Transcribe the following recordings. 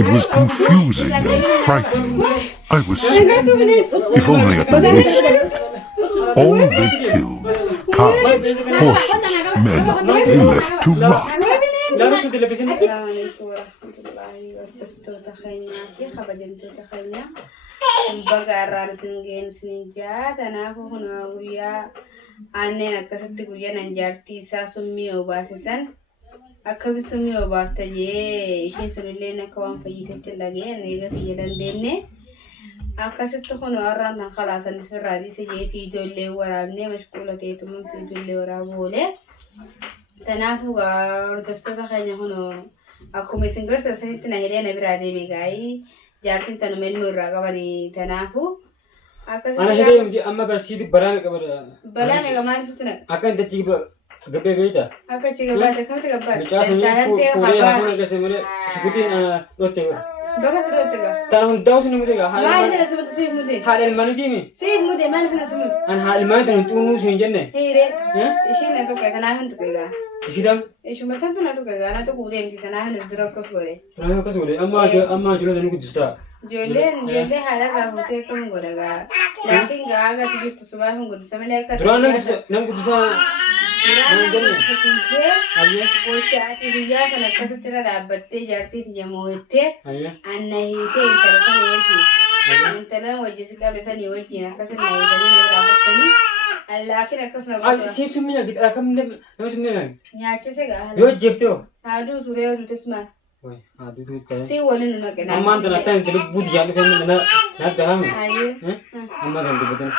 It was confusing and frightening. I was scared. If only at the least. All they killed, cows, horses, men, they left to rot. Akkabisumi obaaftajee isheen sunillee akka waan fayyitetti dhagee neegasii jedhan deemne akkasitti kun warraan tan khalaasanis firraadii sijee fi ijoollee waraabnee mashquula ta'eetumaan fi ijoollee waraabu oolee tanaafuu hordoftoota keenya kun akkuma isin gartan sanitti na hidhee na biraa deeme gaa'ii jaartiin tanuma ilmoo irraa qabanii tanaafuu akkasitti ana hidhee amma barsiiti baraame qabada balaame gamaan sitti na akka intachi gabbee beeyta akka chigabaate kamta gabaate taanante khabaate kase male shukutiin dotte ga doga sirote ga tan hundaw sinu mudega maa ina sumut sif mude halal manitimi sif mude man kana sumut an hal mantan tunu sin jenne hire ishina to ka kana huntu ga ishidam ishu masantu na to ga na to kude mti kana hanu dro kosgore tana kosgore amma julo danu kudista jolle hala ga hote kam godaga lakin ga aga tijtu subahun gudisa male ka durana nam kudisa Ayah, kocaati guyyaa kana akkasitti irra dhaabbattee jaartii tiyya moo'attee anna hiitee intala sanii wajjin intala wajjin si qabe sanii wajjin akkasii na hiitanii na biraa hoftanii allaakin akkas na goota. Si summina gidhaa kam nama summina nyaachise gaa yoo jeeftee haaduu turee yoo duutes maal haaduu turee si waliin nu naqe ammaan tana akka intala buuti yaaddu kennu na dhahame amma kan dubbatan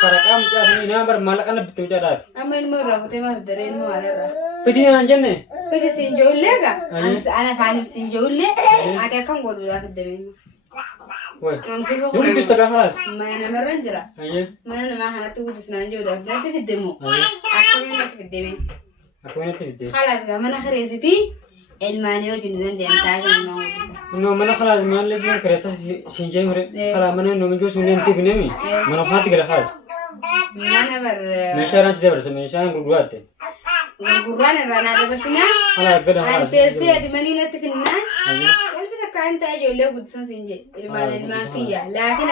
faraqaa mucaa sanii nama bar maallaqa na bitte mucaa dhaate amma ilmoo irraa futee maaf daree ilmoo maalirraa fidii naan jenne fidi siin joollee gaa ana faaniif siin joollee ati akkam godhuudhaaf iddamee Yuri just agak keras. Mana namarran jira. Mana nama hanatu gudisnaan jodoh. Nanti fiddemu. Aku yang nanti fiddeme. Aku yang nanti fiddeme. Khalas ga mana kharesiti ilmaani yoo jinuun deemtaa jiru no mana khalas man lesman keresa sinjay mure khala mana no menjos mene nanti binemi mana fati gara khalas mana bar mesharan sida bar mesharan gurguate gurguran rana ada basina ala gada khalas ante si adi mani nanti finna كانت أجي له قد سنسنجي الماكية لكن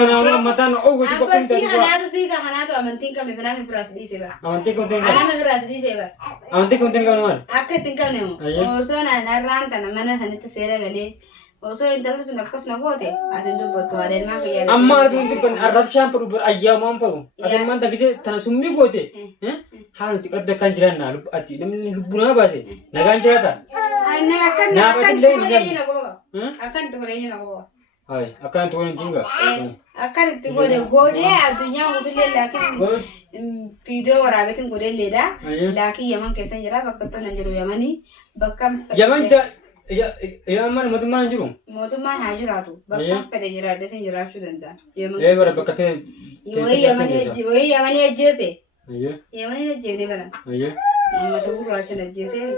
أنا متان أو قد بكون تاني خناتو سيكا خناتو أمنتين كم لتنا في فراس دي سبا أمنتين كم تاني أنا في فراس دي سبا أمنتين كم تاني كم نمر أكيد تنكم نمو وصونا نران تنا منا سنت سيرة قلي وصو إنترنت سنكس نقوته أتندو بتو هذا الماكية أما أتندو بن أرب شام برو بر أيام أم برو أتن من تبيه تنا سمي قوته حال تقدر كان جرنا لب أتي نمني لبنا باسه نكان جرata أنا أكن تقولين نقول هاي أكان تقولين جينغا أكن تقولين قولي الدنيا مطلع لكن فيديو ورابطين قولي لدا لكن يمن كيسان جرا بكتو نجرو يمني بكم يمن تا يمن مدمان نجرو مدمان هاجراتو بكم فدي جرا دسين جرا شو دندا يمن إيه برا بكتة يوي يمن يجيسي يمن يجيني بنا أما تقول راشنا يجيسي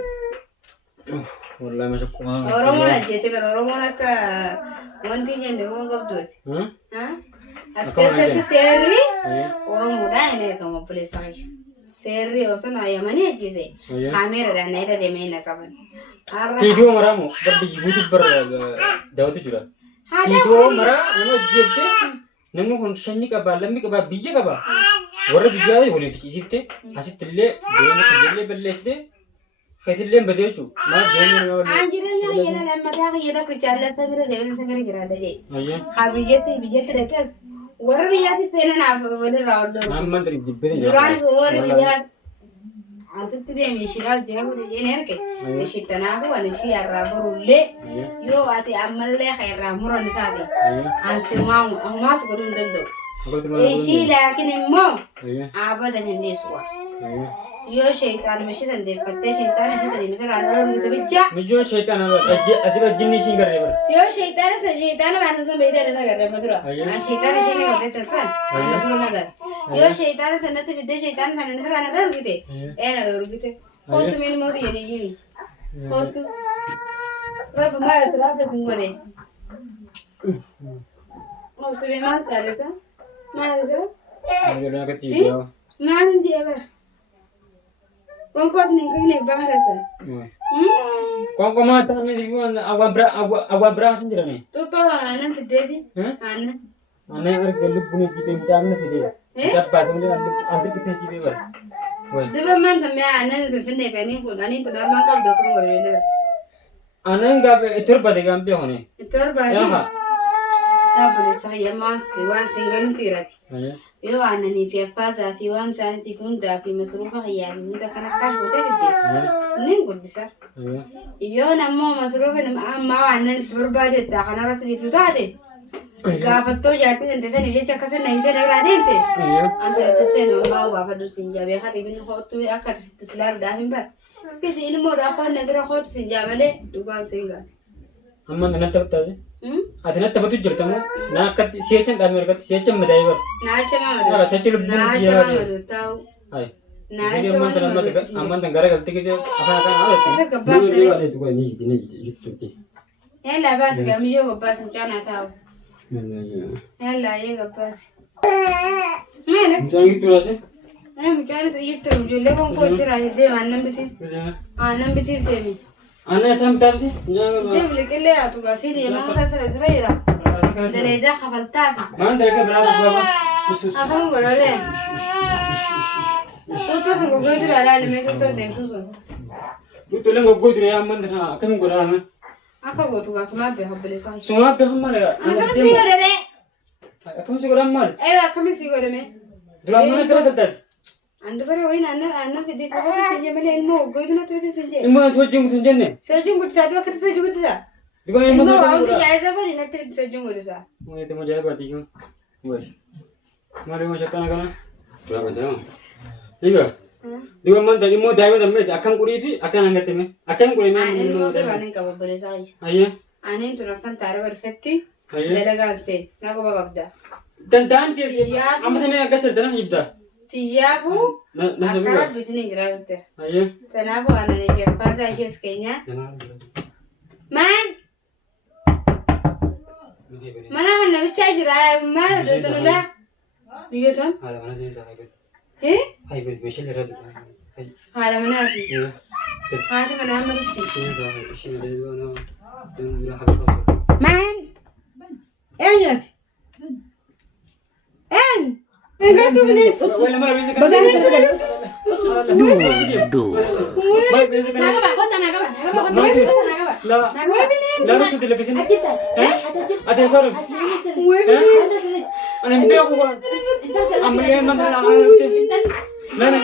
والله ما شكو ما Oromoon ajjeese bara Oromoon akka wanti jenne kuma qabduuti. As keessatti seerri Oromoodhaan hin eegamu obboleessaaf. Seerri osoo naayamanii ajjeese kaameeraadhaan na irra deemee na qaban. Viidiyoo maraamu barbi Jibuuti bara daawwatu jira. Viidiyoo maraa nama ajjeesse namni kun sanyii qabaa lammii qabaa biyya qabaa warra biyyaa waliin fichiisifte asitti illee deemee ijoollee balleessite. Ketilleen badeechu maal deemee nama waliin. Anjiranya yana nama ta'a yana kuchaala sabira deemee sabira jira dajee. Biyyatti dhaqqas warra biyyaatti feena naaf wali raawwadhu. Amma tari jibbee jira. Duraan warra biyyaa asitti deemee shiraa deemu dajee erge. Ishii tanaafu waan ishii irraa barullee yoo ati ammallee irraa muran taate ansi maamu ammaas godhuu hin danda'u. Ishii laakiin immoo abadan hin deessuwa. Yo shaytaan mishi sandeeffattee shaytaan ishee sadiin firaan ooluu bija. Mijoo shaytaan adiba jinni ishiin garee bara. Yo shaytaan waan san beeyda dana garee madura. Shaytaan ishee ni godhe tasan. Madura nagar. Yo shaytaan sanatti fidde shaytaan sanin firaan nagar gite. Eena dorgite. Kootu min mooti yeni jini. Kootu. Rabbi maa israafe singone. Kootu be maal taadesa? Maal isa? Maal katiiba. Maal hin jeebar. Kau ni kau ni bangga tu. Kung kumata kami siguro awabra sendiri nih. Toto anan fidebi. Anan. Ana yang gelap punya kita jamin fide. Kita baru ni ambil kita jibe bar. Woi. Jiba man tambe anan se finde pani ko ani to dar man ka do ko ngore ne. Ana enggak itu pada gampi hone. Itor ba. Ya ha. Ya bole sa ya mas wan singan tirati. Yo anani fi faza fi wan santi funda fi masrufa ya funda kana ka ho de de. Nin gudisa. Yo nammo masrufa ma anan turbade ta kana ratri futade. Gafatto jati nende se niye chakase nahi te lagra dente. Ande tese no ma wa fa du sinja be khati bin khotu akat tislar da himba. Pedi ilmo da khon nagra khot sinja bale duga singa. Amma nana tabta Adina tabatu jirtamu na kat siechan da mer kat siechan medaibar. Na chama Ah siechan lebih dia. na chama tahu. Hai. Na Jadi chama aman tengara galti kise apa kan awet. Bisa kebak Dulu tadi. dia ada tu kan ni itu. Yalla bas ga mi yo bas chana tahu. Mana ya. Yalla ye ga bas. Mana? Jangan gitu lah sih. Mi chana se yitte mu jolle kon ko tira de anan biti. Anan biti de mi. Ana sam tab sih. Jangan. Dem le kele atu ga sidi ma fasara duraira. De le da khabal tabi. Mana mereka berapa baba? Abang gola le. Toto se go go dura la le me to de tuzo. Itu leng gua dulu ya aman dah. Kamu gua dah. Aka go tu ga sama be habale sa. Semua apa hamar ya? Aka mi sigo de de. Kamu sih gua aman. Ewa kami sigo de me. Dulu mana kira kata? Anda bare wina anna fidi ko ko sinje mele ilmo go duna to sinje. Imu sojung tu jenis. Sojung gut sa to kat sojung gut sa. Di mana imu Ilmo tu? aundi yaisa bari na tiri sojung gut sa. Mau itu mau jawab tadi kan? Woi. Mari mau cakap nak berapa jam? Iya. Dua mana tadi mau jawab tapi akan kuripi akan angkat ini. Akan kuripi. Ilmo so ganin ka babale sa. Ayah. Anin to nakan tare bar fetti. Ayah. Dalagan se. Na go bagabda. Dan amat ini agak sederhana ibda. Tiyafu Nasa akara buka. bitini jiraute. Ayah. Tanafu anani fi faza shes kenya. Man mana hanna bicha jira mana do tunula. Biyotam? Ada mana sih saya? Eh? Hai besok ada. Hala mana fi? Iya. Hadi mana amma bisti. Iya. Man. Enyat. En. Enggak tuh benes. Naga ba kota naga ba. Lalu tu dia kesini. Ada sorry. Ane mbak aku kan. Ambil mantan anak itu. Nana.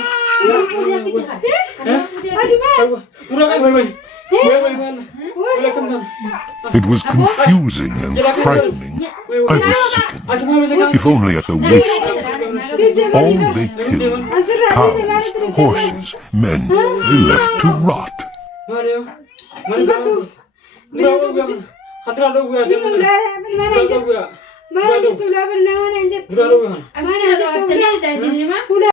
It was confusing and frightening. I was sickened. If only at the waist. All they killed, cows, horses, men, they left to rot. Mana itu lah benar mana anjir. Mana itu lah.